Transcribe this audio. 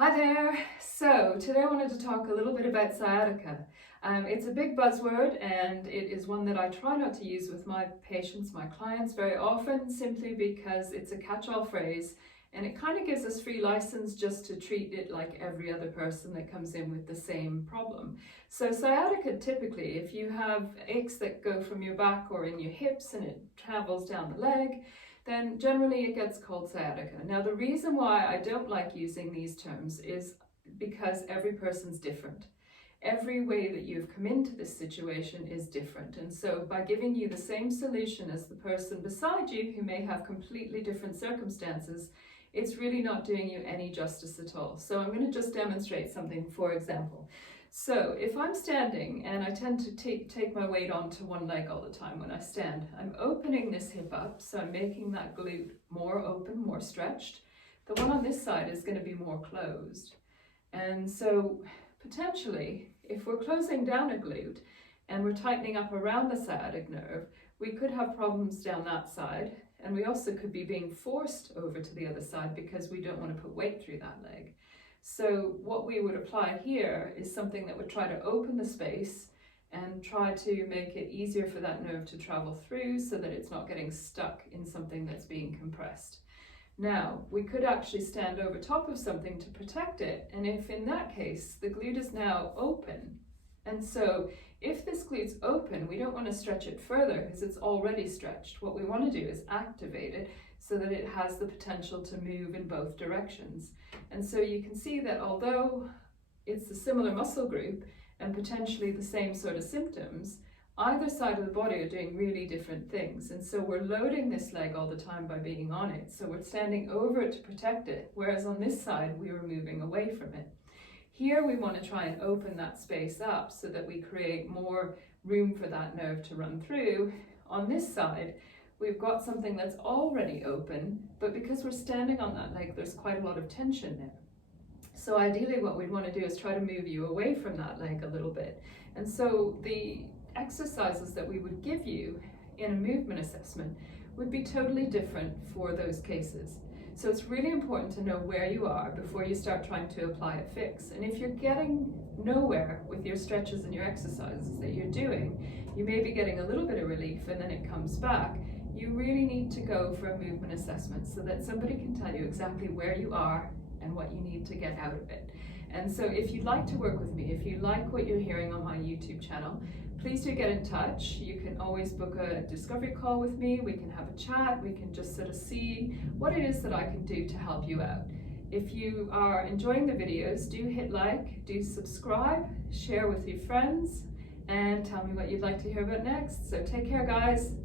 Hi there! So today I wanted to talk a little bit about sciatica. It's a big buzzword and it is one that I try not to use with my patients, my clients very often, simply because it's a catch-all phrase and it kind of gives us free license just to treat it like every other person that comes in with the same problem. So sciatica, typically, if you have aches that go from your back or in your hips and it travels down the leg, then generally it gets called sciatica. Now, the reason why I don't like using these terms is because every person's different. Every way that you've come into this situation is different. And so by giving you the same solution as the person beside you who may have completely different circumstances, it's really not doing you any justice at all. So I'm going to just demonstrate something, for example. So if I'm standing, and I tend to take my weight onto one leg all the time when I stand, I'm opening this hip up, so I'm making that glute more open, more stretched. The one on this side is going to be more closed. And so potentially, if we're closing down a glute and we're tightening up around the sciatic nerve, we could have problems down that side, and we also could be being forced over to the other side because we don't want to put weight through that leg. So what we would apply here is something that would try to open the space and try to make it easier for that nerve to travel through so that it's not getting stuck in something that's being compressed. Now, we could actually stand over top of something to protect it, and if in that case the glute is now open, and so if this glute's open, we don't want to stretch it further because it's already stretched. What we want to do is activate it so that it has the potential to move in both directions. And so you can see that although it's a similar muscle group and potentially the same sort of symptoms, either side of the body are doing really different things. And so we're loading this leg all the time by being on it. So we're standing over it to protect it, whereas on this side we were moving away from it. Here we want to try and open that space up so that we create more room for that nerve to run through. On this side, we've got something that's already open, but because we're standing on that leg, there's quite a lot of tension there. So ideally what we'd want to do is try to move you away from that leg a little bit. And so the exercises that we would give you in a movement assessment would be totally different for those cases. So it's really important to know where you are before you start trying to apply a fix. And if you're getting nowhere with your stretches and your exercises that you're doing, you may be getting a little bit of relief and then it comes back. You really need to go for a movement assessment so that somebody can tell you exactly where you are and what you need to get out of it. And so if you'd like to work with me, if you like what you're hearing on my YouTube channel, please do get in touch. You can always book a discovery call with me. We can have a chat. We can just sort of see what it is that I can do to help you out. If you are enjoying the videos, do hit like, do subscribe, share with your friends, and tell me what you'd like to hear about next. So take care, guys.